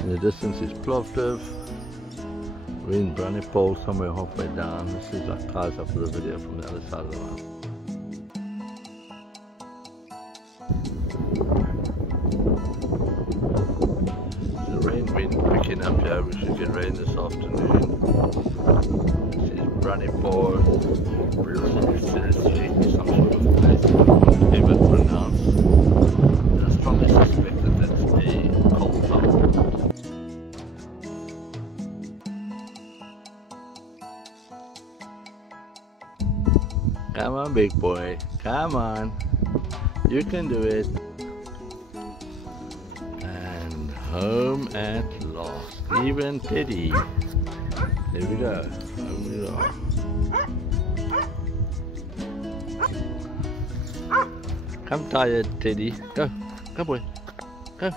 In the distance is Plovdiv. We're in Plovdiv, somewhere halfway down. This is like ties up for the video from the other side of the line. The rain wind picking up here. We should get rain this afternoon. This is Plovdiv, some sort of place I can't ever pronounce. And I strongly suspect that that's a coal town. Come on, big boy. Come on. You can do it. And home at last. Even Teddy. There we go. Home we are. Come tired, Teddy. Go. Go, boy. Go.